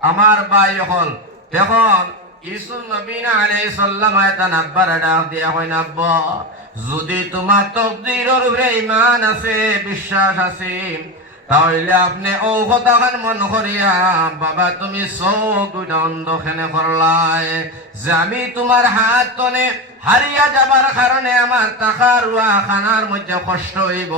আমার ভাই হল এখন ইসুফ নবী আলাইহিস সালাম আয়াতান আব্বার ডাক দিয়া কইন আব্বা যদি তোমার তকদীরের উপরে ঈমান আছে বিশ্বাস আছে তাহলে আপনি ও কথাখান মন করিয়া বাবা তুমি চোখ দুইটা অন্ধ খেনে করলাই যে আমি তোমার হাত তনে হারিয়া যাবার কারণে আমার টাকা রুয়া খানার মধ্যে কষ্ট হইব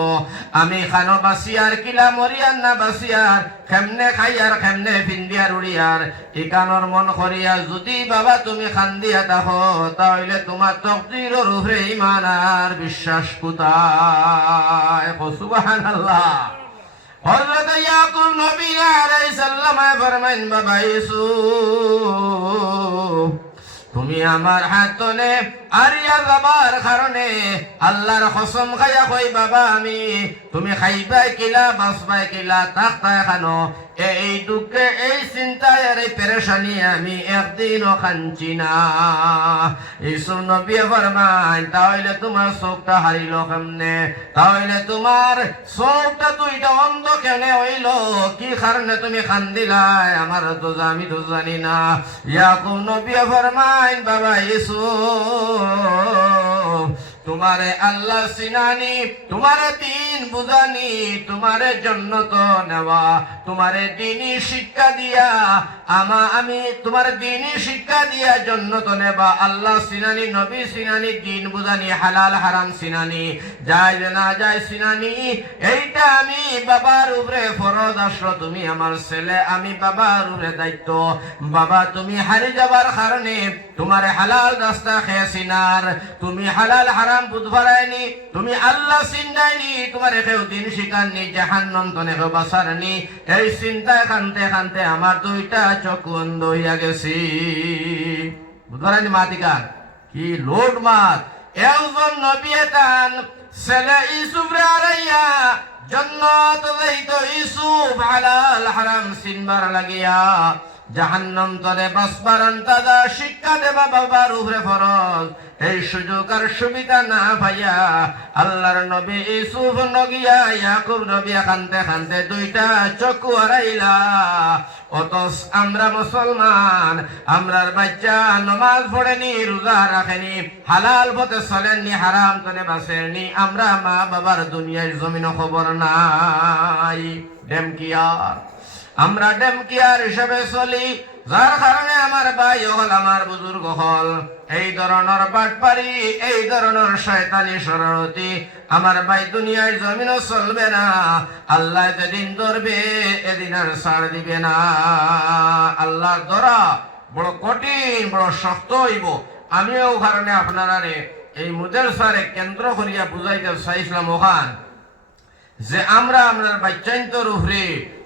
আমি খানো বাসিয়ার কিলা মরিয়ার না বাসিয়ার কেমনে খাইয়ার কেমনে ফিন্দিয়ার উড়িয়ার ইকানোর মন করিয়া যদি বাবা তুমি খান্দিয়া থাকো তাহলে তোমার তকদীরের উপরে ঈমান আর বিশ্বাস কোথায় সুবহানাল্লাহ হযরত ইয়াকুব নবী আলাইহিস সালাম ফরমান বাবা ইউসুফ তুমি আমার হাতনে আরিয়া যাবার কারণে আল্লাহর কসম খাইয়া কই বাবা আমি তুমি খাইবাই কিলা বাসবাই কিলা তাকতায় খানো এই দুঃখে এই চিন্তায় আর এই পেরেশানি আমি একদিনও খানছি না ইউসুফ নবী ফরমান তাহলে তোমার চোখটা হারিল কেমনে তাহলে তোমার চোখটা দুইটা অন্ধ কেনে হইল কি কারণে তুমি কান্দিলাই আমার তো আমি তো জানি না ইয়াকুব নবী ফরমান বাবা ইউসুফ তোমারে আল্লাহ সিনানি তোমারে দিন বুঝানি তোমারে জন্নত নেওয়া তোমারে দিনই শিক্ষা দিয়া আমি তোমার দিনই শিক্ষা দিয়া জন্নত নেবা আল্লাহ সিনানি নবী সিনানি দিন বুঝানি হালাল হারাম সিনানি যায় না যায় সিনানি এইটা আমি বাবার উপরে ফরজ আসলো তুমি আমার ছেলে আমি বাবার উপরে দায়িত্ব বাবা তুমি হারি যাবার কারণে তোমারে হালাল রাস্তা খেয়ে সিনার তুমি হালাল হারাম বুঝবারায়নি তুমি আল্লাহ চিন্তায়নি তোমার কেউ দিন শিখাননি জাহান্নাম তনে কেউ বাঁচারনি এই চিন্তায় কানতে কানতে আমার দুইটা চোখ বন্ধ হইয়া গেছি বুঝবারায়নি মাতিকান কি লোড মাত একজন নবী এতান ছেলে ইউসুফ রে আরাইয়া জান্নাত যাইতো ইউসুফ হালাল হারাম চিনবার লাগিয়া জাহান্নাম তরে বাসবার আন্তাজা শিক্ষা দেবা বাবার উপরে ফরজ এই সুযোগ আর সুবিধা না ভাইয়া আল্লাহর নবী ইউসুফ নগিয়া ইয়াকুব নবী কানতে কানতে দুইটা চক্ষু হারাইলা অথচ আমরা মুসলমান আমরার বাচ্চা নামাজ পড়েনি রোজা রাখেনি হালাল পথে চলেননি হারাম তনে বাঁচেনি আমরা মা বাবার দুনিয়ার জমিন খবর নাই ডেমকিয়ার আমরা ডেমকিয়ার হিসেবে চলি যার কারণে আমার ভাই হল আমার বুজুর্গ হল এই ধরনের বাটপারি এই ধরনের শয়তানি শরারতি আমার ভাই দুনিয়ার জমিনও চলবে না আল্লাহ যেদিন ধরবে এদিন আর ছাড় দিবে না আল্লাহ ধরা বড় কঠিন বড় শক্ত হইব আমিও কারণে আপনারা এই মুদারসারে কেন্দ্র করিয়া বুঝাইতে চাইছিলাম ওখান যে আমরা আপনার বাচ্চান্তর উপরে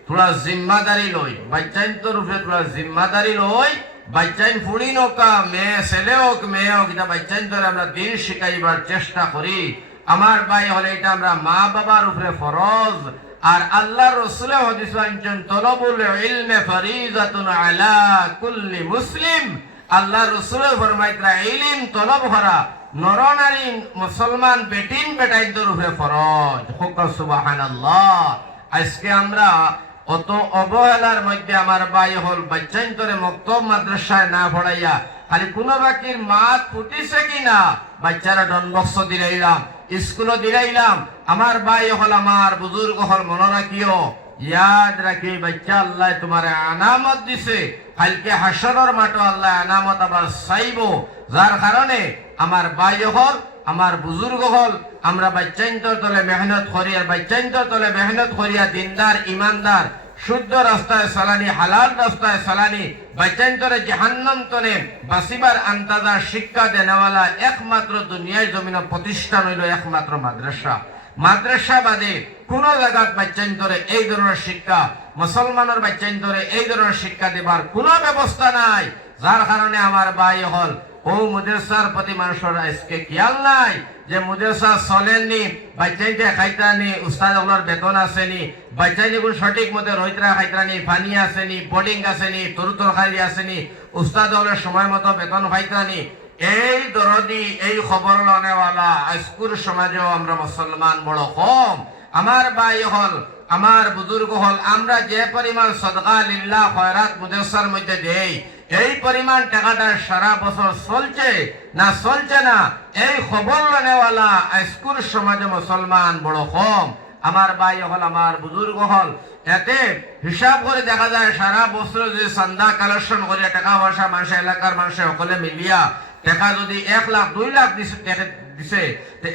তোরা জিম্মাদারি লই বাচ্চান্তর উপরে তোরা জিম্মাদারি লই বাচ্চাইন ফুড়ি নৌকা মেয়ে ছেলে হোক মেয়ে হোক এটা বাচ্চান্তরে আমরা দিন শিখাইবার চেষ্টা করি আমার ভাই হলে এটা আমরা মা বাবার উপরে ফরজ আর আল্লাহ রসুলের হাদিস আনছেন তলবুল ইলমে ফরিজাতুন আলা কুল্লি মুসলিম আল্লাহ রসুলের ফরমাইতরা ইলম তলব করা নরনারী মুসলমান বেটিন বেটাইদের উপরে ফরজ হোক সুবহানাল্লাহ আজকে আমরা অত অবহেলার মধ্যে আমার ভাই হল বাচ্চান্তরে মক্তব মাদ্রাসায় না পড়াইয়া খালি কোন বাকির মাত ফুটিছে কিনা বাচ্চারা ডনবক্স দিলাইলাম স্কুলও দিলাইলাম আমার ভাই হল আমার বুজুর্গ হল মনে রাখিও ইয়াদ রাখি বাচ্চা আল্লাহ তোমার আনামত দিছে কালকে হাসরের মাঠে আল্লাহ আনামত আবার চাইব যার কারণে আমার ভাই হল আমার বুজুর্গ হল আমরা বাচ্চান্তর তলে মেহনত করি আর বাচ্চান্তর তলে মেহনত করিয়া দিনদার ইমানদার শুদ্ধ রাস্তায় চালানি হালাল রাস্তায় চালানি বাচ্চান্তরে জাহান্নাম তনে বাসিবার আন্তাজা শিক্ষা দেনেওয়ালা একমাত্র দুনিয়ায় জমিন প্রতিষ্ঠান হইল একমাত্র মাদ্রাসা মাদ্রাসা বাদে কোন জায়গাত বাচ্চান্তরে এই ধরনের শিক্ষা মুসলমানের বাচ্চান্তরে এই ধরনের শিক্ষা দেবার কোন ব্যবস্থা নাই যার কারণে আমার ভাই হল ও মুদেসার প্রতি মানুষের আজকে খেয়াল নাই যে মুদেসা চলেননি বাচ্চাইতে খাইতানি উস্তাদগুলোর বেতন আসেনি বাচ্চাইতে কোন সঠিক মতে রইতরা খাইতানি পানি আসেনি বোর্ডিং আসেনি তরু তরকারি আসেনি উস্তাদগুলোর সময় মতো বেতন খাইতানি এই দরদি এই খবর লনেওয়ালা আজকুর সমাজেও আমরা মুসলমান বড় কম আমার ভাই হল আমার বুজুর্গ হল আমরা যে পরিমাণ সদকা লিল্লাহ খয়রাত মুদস্সার মধ্যে দেই এই পরিমাণ টাকাটা সারা বছর চলছে না চলছে না এই খবর নেওয়ালা আজকুর সমাজে মুসলমান বড় কম। আমার ভাই হল আমার বুজুর্গ হল এতে হিসাব করে দেখা যায় সারা বছর যদি চান্দা কালেকশন করে টাকা পয়সা মানুষ এলাকার মানুষ সকলে মিলিয়া টাকা যদি 1 লাখ 2 লাখ দিছে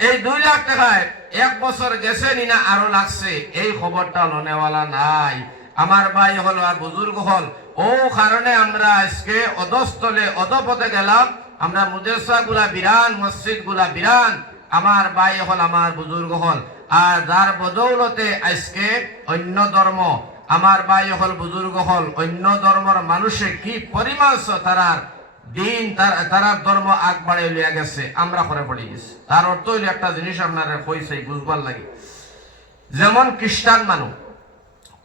এই 2 লাখ টাকায় এক বছর গেছে না আরো লাগছে এই খবরটা নেওয়ালা নাই। আমার ভাই হল আর বুজুর্গ হল ও কারণে আমরা আজকে অধস্থলে অধপথে গেলাম। আমরা মুদরসা গুলা বিরান মসজিদ গুলা বিরান আমার ভাই হল আমার বুজুর্গ হল আর যার বদৌলতে আজকে অন্য ধর্ম আমার ভাই হল বুজুর্গ হল অন্য ধর্মের মানুষে কি পরিমাণ তারার দিন তারা ধর্ম আগ বাড়ে লিয়া গেছে আমরা করে পড়ে গেছি। তার অর্থ হইল একটা জিনিস আপনারা কইছে বুঝবার লাগে, যেমন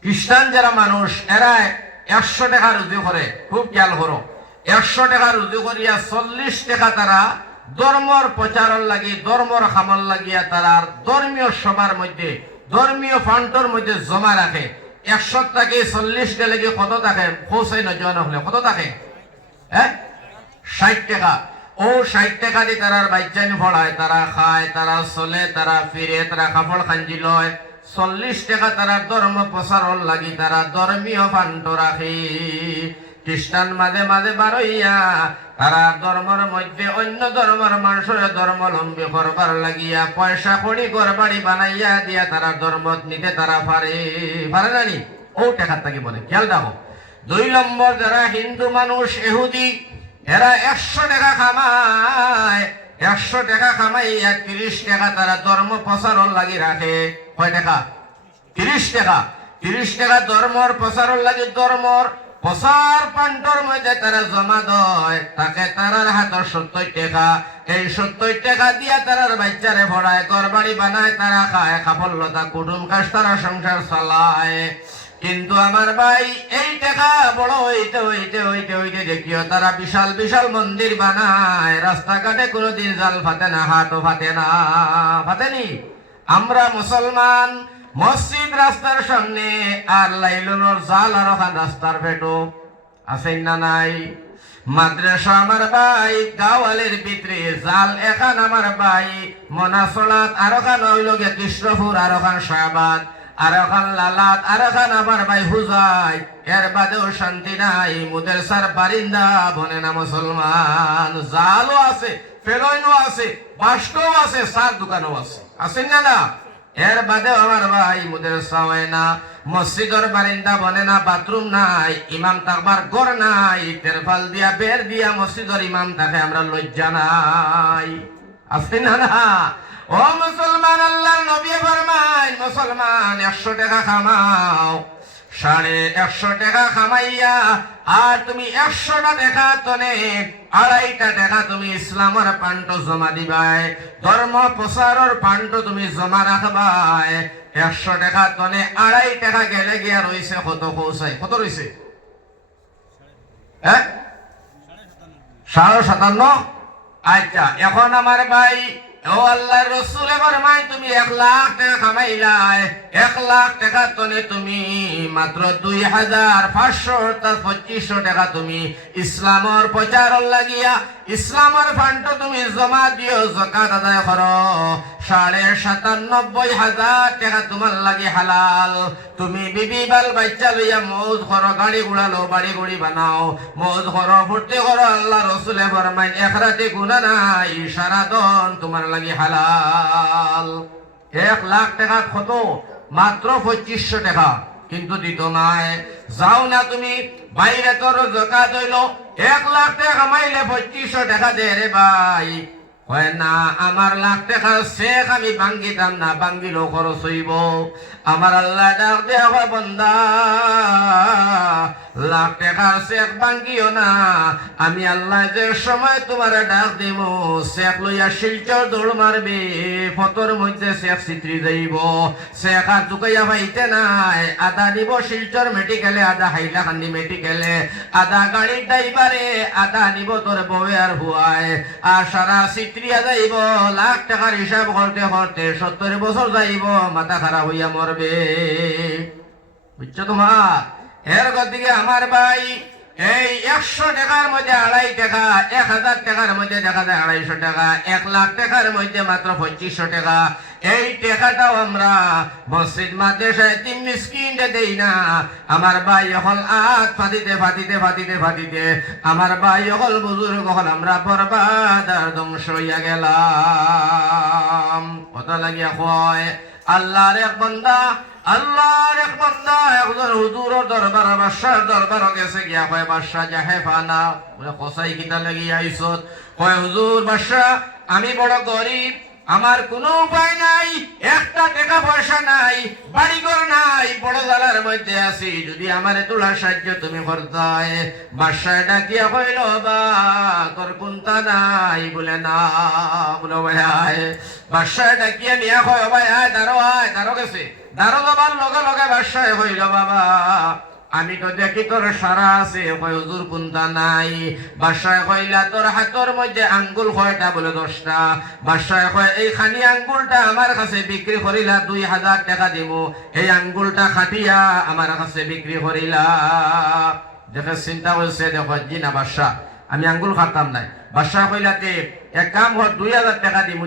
খ্রিস্টান যারা মানুষ এরা 100 টাকা রুজু করে, খুব খেয়াল করো 100 টাকা রুজু করিয়া 40 টাকা তারা ধর্মর প্রচারণ লাগি ধর্মর খামল লাগিয়া তারা ধর্মীয় সভার মধ্যে ধর্মীয় ফান্ডর মধ্যে জমা রাখে। 100 টাকা 40 গেলে কি কত থাকে পৌঁছাই নজন হলে কত থাকে 60 টাকা। ও 60 টাকা দিয়ে তারা বাচ্চানি পড়ায়, তারা খায়, তারা চলে, তারা ফিরে, তারা কাপড় খাঞ্জি লয়। 40 টাকা তারা ধর্ম প্রচারণ লাগি তারা ধর্মীয় ফান্ড রাখে। খ্রিস্টান মাঝে মাঝে বারইয়া তারা ধর্মের মধ্যে অন্য ধর্মের মানুষের ধর্মাবলম্বী করবার লাগিয়া পয়সা কড়ি ঘর বাড়ি বানাইয়া দিয়া তারা ধর্ম নিতে তারা পারে নানি ও টাকা তাকে বলে। খেয়াল রাখো 2 নম্বর যারা হিন্দু মানুষ ইহুদি এরা 100 টাকা কামায়, 100 টাকা কামাইয়া 30 টাকা তারা ধর্ম প্রচারণ লাগি রাখে। কয় টাকা? 30 টাকা। 30 টাকা ধর্মর প্রচারণ লাগি ধর্মর প্রচার পান্ডর মধ্যে তারা জমা দেয়, তাকে তারার হাতে 70 টাকা। এই 70 টাকা দিয়া তারার বাচ্চারে ভরায়, ঘর বাড়ি বানায়, তারা খায়, কাপড় লতা কুটুম কাজ তারা সংসার চালায়। কিন্তু আমার ভাই এই টাকা বড় হইতে হইতে হইতে হইতে দেখিও তারা বিশাল বিশাল মন্দির বানায়, রাস্তাঘাটে কোনোদিন জাল ফাতে না, হাতও ফাতে না, ফাতেনি। আমরা মুসলমান মসজিদ রাস্তার সামনে আর লাইলনের জাল আর ওখান রাস্তার পেটো আছে না নাই? মাদ্রাসা আমার ভাই গাওয়ালের ভিতরে জাল এখান আমার ভাই মনাসলাত আর ওখান হইল গে কৃষ্ণপুর আর ওখান শাহবাদ আর ওখান লালাত আর ওখান আমার ভাই হুজাই। এর বাদেও শান্তি নাই। মুদরসার বারিন্দা বনে না মুসলমান জালও আছে, ফেরোইনও আছে, বাস্কও আছে, সার দোকানও আছে, আছেন না? এর বাদে আমার ভাই মুদরসা হয় না, মসজিদের বারিন্দা বনে না, বাথরুম নাই, ইমাম থাকবার ঘর নাই, তেরফাল দিয়া বের দিয়া মসজিদের ইমাম থাকে, আমরা লজ্জা নাই, আছেন না? ও মুসলমান, আল্লাহর নবী ফরমায় মুসলমান 100 টাকা কামাও, 150 টাকা কামাইয়া আর তুমি 100টা টাকা তনে 2.5টা টাকা তুমি ইসলামের পান্ড জমা দিবাই, ধর্ম প্রচারের পান্ড তুমি জমা রাখবাই। 100 টাকা তনে 2.5 টাকা গেলে গিয়া রয়েছে কত পৌঁছায়? কত রয়েছে? 57.5। আচ্ছা, এখন আমার ভাই ও আল্লাহর রাসূল ফরমায় তুমি 1 লাখ টাকা কামাইলাই, 1 লাখ টাকা তনে তুমি মাত্র 2525 টাকা তুমি ইসলামের প্রচারণ লাগিয়া ইসলামের ফান্ড তুমি জমা দিও, যাকাত আদায় করো। 97,500 টাকা তোমার লাগি হালাল। তুমি বিবি বাল বাচ্চা লইয়া মৌজ করো, গাড়ি ঘোড়া লো, বাড়ি গুড়ি বানাও, মৌজ করো, ফুর্তি করো। আল্লাহ রাসূল ফরমায় এক রাতে গুনাহ নাই, সারা দন তোমার লাগি হালাল। 1 লাখ টাকা কত? মাত্র 2500 টাকা, কিন্তু দিত নাই। যাও না তুমি বাইরে, তোর যাকাত হইল 1 লাখ টাকা কামাইলে 2500 টাকা দে রে ভাই। হয় না, আমার লাখ টাকা শেখ আমি ভাঙ্গিতাম না, ভাঙ্গিলেও খরচ হইব। আমার আল্লাহ ডাক দেয়া হয়, বান্দা লাখ টাকার চেক ভাঙ্গিও না। আমি আল্লাহ যে সময় তোমার ডাক দিব, চেক লইয়া শিলচর দৌড় মারবে, ফতর মধ্যে চেক চিত্রি যাইব। চেক আর চুকাইয়া পাইতে নাই, আধা দিব শিলচর মেডিকেলে, আধা হাইলাকান্দি মেডিকেলে, আধা গাড়ির ড্রাইভারে, আধা নিব তোর বউয়ে আর হুয়ায়। আর সারা চিত্রিয়া যাইব, লাখ টাকার হিসাব করতে করতে 70 বছর যাইব, মাথা খারাপ হইয়া মরবে। বুঝছো তোমার? এর গতিকে আমার ভাই, এই 100 টাকার মধ্যে 2.5 টাকা, 1000 টাকার মধ্যে দেখা যায় 250 টাকা, 1 লাখ টাকার মধ্যে মাত্র 2500 টাকা। এই টাকাটাও আমরা মসজিদ মাদ্রাসায় তিন মিসকিনকে দেই না। আমার ভাই হল আত ফাটিতে ফাটিতে ফাটিতে ফাটিতে আমার ভাই হল বুজুর্গ হল আমরা বরবাদ আর ধ্বংস হইয়া গেলাম। কথা লাগিয়া কয় আল্লাহর এক বান্দা, আল্লাহর এক বান্দা একজন হুজুরের দরবার, বাদশার দরবার গেছে, গিয়া কয় বাদশা যাহে পানা, বলে কসাই কিতা লাগি আইছত? কয় হুজুর বাদশা, আমি বড় গরিব, আমার কোনো উপায় নাই, একটা টাকা পয়সা নাই, বাড়িঘর নাই, বড় জালার মধ্যে আছি, যদি আমার তোলা সাহায্য তুমি করতাই। বাদশাহ ডাকিয়া কইল, বা তোর কোনটা নাই? বলে না। বলে ভাই আয়। বাদশাহ ডাকিয়া নিয়া কয়, ভাই আয়, দাঁড়ো গেছে। দাঁড়ো যাবার লগে লগে বাদশাহ কইল, বাবা আমি তো দেখি তোর সারা আছে। কয় হুজুর কোনটা নাই? বাদশাহ কইলা, তোর হাতের মধ্যে আঙ্গুল কয়টা? বলে 10টা। বাদশাহ কয়, এই খানি আঙ্গুলটা আমার কাছে বিক্রি করিলা 2000 টাকা দিব, এই আঙ্গুলটা খাটিয়া আমার কাছে বিক্রি করিলা। দেখে চিন্তা হয়েছে, দেখো জি না বাদশাহ, আমি আঙ্গুল খাটাম নাই। বাদশাহ কইলা, তে এক কাম কর, 2000 টাকা দিব।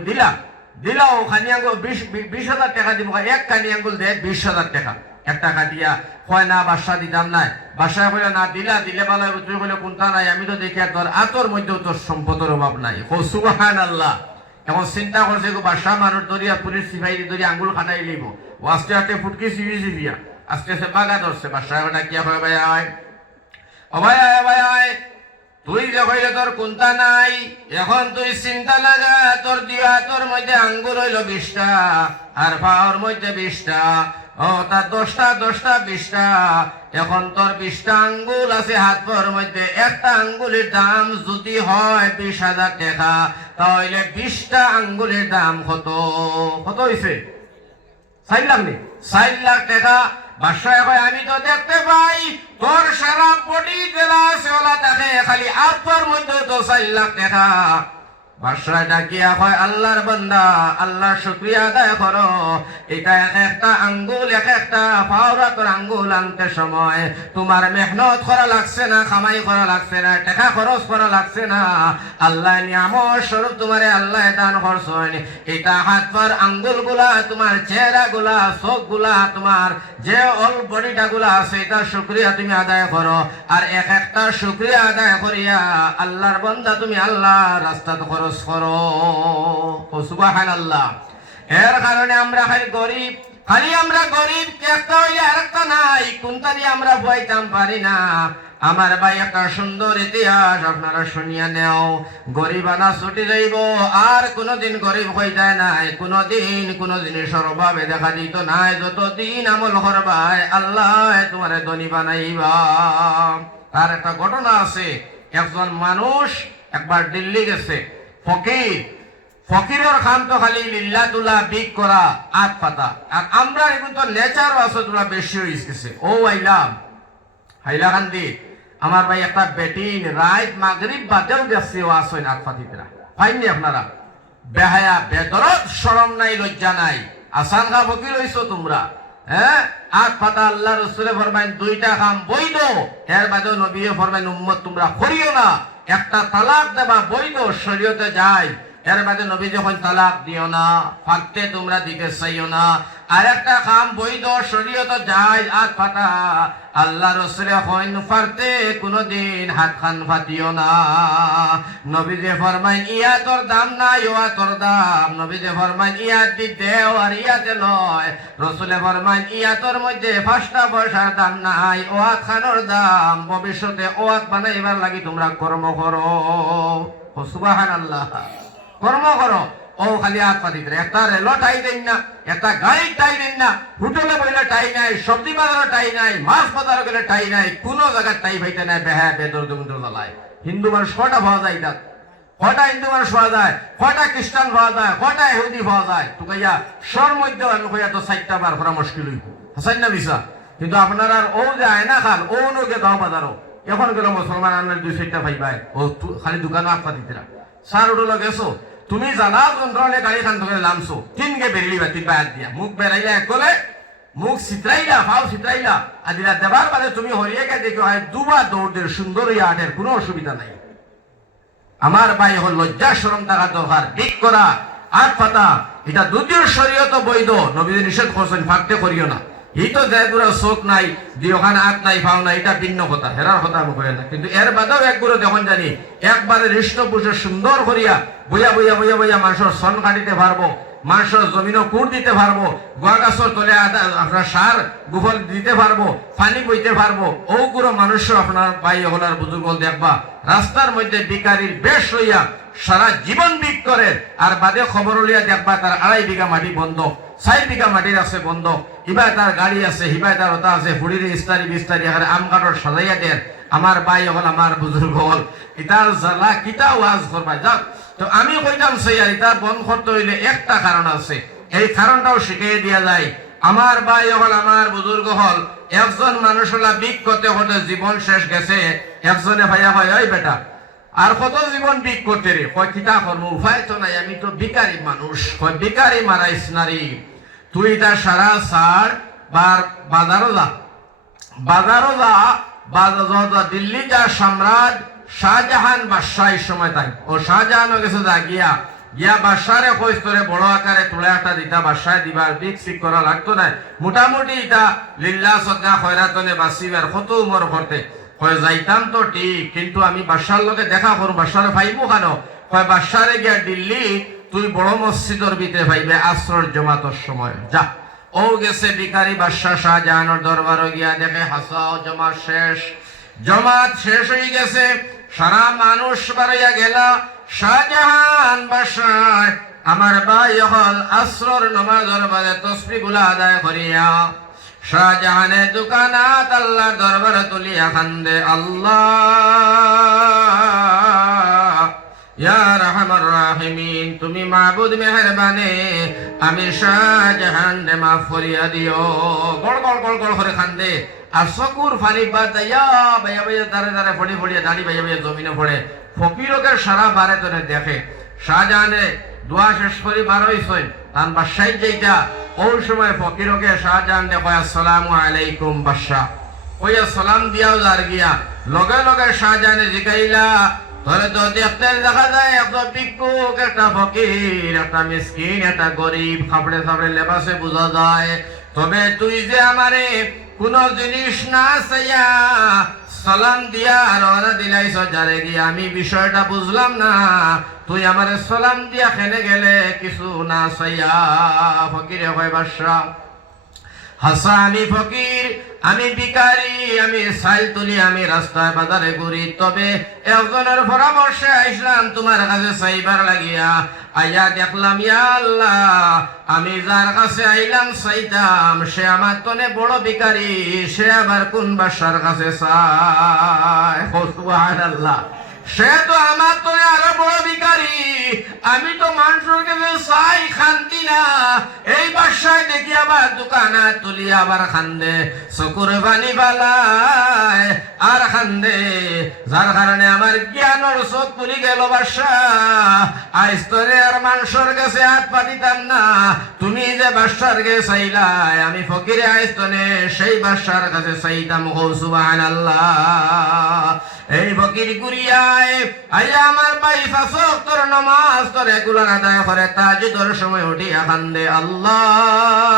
দিলাও খানি আঙ্গুল 20,000 টাকা দিব, এক খানি আঙ্গুল দে 20,000 টাকা। একটা কাটিয়া কয় না বাদশাহ দিতাম নাই। বাদশাহ কইলা, না দিলে ভালো। তুই কইলে কোনটা নাই? আমি তো দেখি তোর আতর মধ্যেও তোর সম্পদের অভাব নাই। সুবহানাল্লাহ। এখন চিন্তা করছে, বাদশাহ মানুষ ধরিয়া পুলিশ সিপাহী ধরি আঙ্গুল খাটাই লিব, ও আস্তে আস্তে ফুটকি চিবিয়া আস্তে আস্তে বাগা ধরছে। বাদশাহ ডাকিয়া কয়, ভাই আয়, ও ভাই আয়, ভাই আয়, তুই যে কইলে তোর কোনটা নাই, এখন তুই চিন্তা লাগা, তোর দিয়া তোর মধ্যে আঙ্গুল হইল 20টা, আর পাওয়ার মধ্যে 20টা, ও তার 10টা 20টা। এখন তোর 20টা আঙ্গুল আছে হাত পাওয়ার মধ্যে, একটা আঙ্গুলের দাম যদি হয় 20,000 টাকা, তাহলে 20টা আঙ্গুলের দাম কত হয়েছে? 4 লাখ নেই, 4 লাখ টাকা। বাদশাহ কয়, আমি তো দেখতে পাই তোর সারা বডি জেলা আছে, ওলা দেখে খালি আত্মার মধ্যে তো 4 লাখ টাকা। বাদশাহ ডাকিয়া কয়, আল্লাহর বান্দা, আল্লাহর শুকরিয়া আদায় করো। এটা একটা আঙ্গুল, একটা পাওরা তোর আঙ্গুল আনতে সময় তোমার মেহনত করা লাগছে না, কামাই করা লাগছে না, টাকা খরচ করা লাগছে না। আল্লাহ নিয়ামত স্বরূপ তোমারে আল্লাহ দান করছেন। এটা হাত পার আঙ্গুল গুলা, তোমার চেহারা গুলা, চোখ গুলা, তোমার যে অল বডিটা গুলা আছে, এটা শুকরিয়া তুমি আদায় করো। আর একটা শুকরিয়া আদায় করিয়া আল্লাহর বান্দা তুমি আল্লাহ রাস্তাতে খরচ করো। সুবহানাল্লাহ। এর কারণে আমরা খালি আমরা গরিব, একটা হইলে আরেকটা নাই, কোনটা দিয়ে আমরা বইতাম পারি না। আমার ভাই একটা সুন্দর ইতিহাস আপনারা শুনিয়া নেও। গরিবানা ছুটি যাইব, আর কোনদিন গরিব হয়ে যায় নাই, কোন জিনিসের অভাবে দেখা দিত নাই। যতদিন আমল করবাই আল্লাহ তোমার ধনী বানাইবা। তার একটা ঘটনা আছে। একজন মানুষ একবার দিল্লি গেছে, ফকিরের খান তো খালি লিল্লা তুলা বিক করা আত পাতা। আর আমরা এখন তো নেচার আছে তোলা বেশি হয়ে গেছে। ও আইলাম হাইলাকান্দি, আমার ভাই একটা বেটিন রাত মাগরিব বাদেও দেখছি ও আসেন আত পাতিতরা পাইনি আপনারা। বেহায়া বেদরদ শরম নাই, লজ্জা নাই, আসান খা ফকির হইছো তোমরা। হ্যাঁ, আত পাতা আল্লাহ রসুলে ফরমাইন 2টা কাম বৈধ, এর বাদেও নবী ফরমাইন উম্মত তোমরা করিও না। একটা তালাক দেবা বৈধ, শরীয়তে যায়, এর বাদে নবী যখন তালাক দিও না, ফাঁকতে তোমরা দিতে চাইও না। আর একটা কাম বৈধ, শরীয়তে যায়, আত ফাটা। আল্লাহ রসুলে কইন ফারতে কোনদিন হাত খান ফাটিও না। নবী যে ফরমাইন ইয়া তোর দাম নাই, ওয়া তোর দাম। নবী যে ফরমাইন ইয়া দিতেও আর ইয়াতে লয়। রসুলে ফরমাইন ইয়া তোর মধ্যে 5টা পয়সার দাম নাই, ওয়াত খানোর দাম। ভবিষ্যতে ওয়াত বানাইবার লাগি তোমরা কর্ম করো। সুবহানাল্লাহ। কর্ম করো। ও খালি হাত পাতি দেয়। একটা রেলও টাই দেন না, একটা গাড়ি টাই দেন না, হোটেলে বইলে টাই নাই, সবজি বাজারও টাই নাই, মাছ বাজারও গেলে টাই নাই, কোনো জায়গার টাই ভাইতে নাই, বেহা বেদর দুমুদ্র জ্বালায়। হিন্দু মানুষ কটা পাওয়া যায় তার, কটা হিন্দু মানুষ পাওয়া যায়, কটা খ্রিস্টান পাওয়া যায়, কটা ইহুদি পাওয়া যায়। তো কইয়া সর মধ্যে আমি কইয়া তো 4টা বার করা মুশকিল হইব, হাসান না বিশা। কিন্তু আপনার আর ও যে আয়না খান ও নোকে দাও বাজারও, এখন গেল মুসলমান আনলে 2-4টা ভাই ভাই ও খালি দোকানে আটপা দিতেরা সার উঠলো গেছো তুমি জানা যন্ত্রণে গাড়ি খান ধরে নামছো 3 গে বেরিলি বা 3 বায়াত দিয়া মুখ বেরাইলা এক গলে মুখ সিতরাইলা ফাও সিতরাইলা আদিলা দেবার বাদে তুমি হরিয়ে গে দেখো হয় দুবার দৌড়দের সুন্দর ইয়াটের কোনো অসুবিধা নাই। আমার ভাই হল লজ্জা শরম থাকা দরকার, ঠিক করা আট পাতা এটা দ্বিতীয় শরীয়ত বৈধ, নবীজি নিষেধ করছেন ফাঁকতে করিও না। এই তো যেগুলো চোখ নাই ওখানে হাত নাই ফাও নাই এটা ভিন্ন কথা, হেরার কথা আমি কই না। কিন্তু এর বাদেও একগুলো দেখুন জানি একবারে হৃষ্টপুষ্ট সুন্দর করিয়া বইয়া বইয়া বইয়া বইয়া মানুষের সন কাটিতে পারবো, মানুষের জমিনও কুট দিতে পারবো, গোয়া গাছর তলে আপনার সার গোবর দিতে পারবো, পানি বইতে পারবো। ওগুলো মানুষও আপনার ভাই হলার বুজুর্গ দেখবা রাস্তার মধ্যে বিকারির বেশ হইয়া সারা জীবন বিক করে, আর বাদে খবর লিয়া দেখবা তার 2.5 বিঘা মাটি বন্ধ, 4 বিঘা মাটির আছে বন্ধ, হিবায় তার গাড়ি আছে, হিবায় তার ওটা আছে, ফুড়ির ইস্তারি বিস্তারি এখানে আম কাঠর সাজাইয়া দেন। আমার ভাই হল আমার বুজুর্গ হল ইতার জ্বালা কিতা ওয়াজ করবা যাক। তো আমি কইতাম সেই আর ইতার বন্ধ করতে হইলে একটা কারণ আছে, এই কারণটাও শিখিয়ে দিয়া যায়। আমার ভাই হল আমার বুজুর্গ হল একজন মানুষ হলা বিক করতে করতে জীবন শেষ গেছে, একজনে ভাইয়া ভাই ওই বেটা আর কত জীবন বিক করতে রে, কয় কিতা করবো উপায় তো নাই, আমি তো বিকারি মানুষ, কয় বিকারি মারাইস নারী তুই তা সারা সার বাজারও যা, বাজারও যা, দিল্লি যা সম্রাট শাহজাহান বাদশাহ সময় তাই ও শাহজাহান গেছে যা গিয়া গিয়া বাদশারে কইস্তরে বড় আকারে তুলে একটা দিতা বাদশায় দিবার বিক সিক করা লাগতো না, মোটামুটি এটা লিল্লাহ সদকা খয়রাতনে বাঁচিবার কত উমর করতে কয় যাইতাম তো ঠিক, কিন্তু আমি বাদশার লগে দেখা করুন, বাদশারে ভাইবো কেন, কয় বাদশারে গিয়া দিল্লি তুই বড় মসজিদর ভিতরে ভাইবে আসর জমাতর সময় যা। ও গেছে বিকারি বাদশাহ শাহজাহানের দরবারে গিয়া দেখে হাসাও জমা শেষ, জমাত শেষ হয়ে গেছে, সারা মানুষ বাড়াইয়া গেলা। শাহজাহান বাদশাহ আমার ভাই হল আসর নামাজের বাদে তসবিহ গুলা আদায় করিয়া শাহজাহানের দোকানাত আল্লাহর দরবারে তুলিয়া খান্দে আল্লাহ ইয়া রহমান রাহিমিন, তুমি মাবুদ মেহেরবানে আমি শাহজাহান রে মাফ করিয়া দিও। গড় গড় গড় গড় করে খান্দে আর চকুর ফানি বাদ দাইয়া বাইয়া বাইয়া দাঁড়ে দাঁড়ে ফড়ি ফড়িয়া দাঁড়ি বাইয়া বাইয়া জমিনে পড়ে। ফকিরকে সারা বারে তোরে দেখে শাহজাহানে দোয়া শেষ করে বার হইছেন তার বাদশাহ যেটা ওই সময় ফকিরকে শাহজাহান দেখো আসসালামু আলাইকুম বাদশাহ ওইয়া সালাম দিয়াও যার গিয়া লগে লগে শাহজাহানে জিগাইলা তোরে তো দেখতে দেখা যায় একটা ভিক্ষুক, একটা ফকির, একটা মিসকিন, একটা গরিব, খাপড়ে খাপড়ে লেবাসে বোঝা যায়, তবে তুই যে আমারে কোন জিনিস না চাইয়া সালাম দিয়া রওনা দিলাইছ যারে গিয়া আমি বিষয়টা বুঝলাম না, তুই আমারে সালাম দিয়া খেলে গেলে কিছু না চাইয়া। ফকিরে হয় বাদশাহ হাসা আমি ফকির, আমি ভিখারি, আমি সাইল তুলি, আমি রাস্তায় বাজারে ঘুরি, তবে একজনের পরামর্শে আইসলাম তোমার কাছে চাইবার লাগিয়া। আইয়া দেখলাম ইয়া আল্লাহ আমি যার কাছে আইলাম চাইতাম সে আমার তনে বড় ভিখারি, সে আবার কোন বাদশার কাছে চায়। সুবহানাল্লাহ, সে তো আমার তো আরো বড় ভিখারি, আমি তো মানুষের কাছে চাই খান্তি না। এই বাদশায় দেখি আবার দোকানে তুলি আবার খান্দে, চকুর পানি বালায় আর খান্দে, যার কারণে আমার জ্ঞানের চোখ পুরি গেল। বাদশাহ আইস তোরে আর মানুষের কাছে হাত পাতিতাম না, তুমি যে বাদশার কাছে চাইলাই আমি ফকিরে আইস তোনে সেই বাদশার কাছে চাইতাম। সুবহানাল্লাহ, এই ফকির গুরিয়ায় আইয়া আমার ভাই ফাঁসক তোর নামাজ তোর এগুলো আদায় করে তাহাজ্জুদের সময় উঠিয়া কান্দে আল্লাহ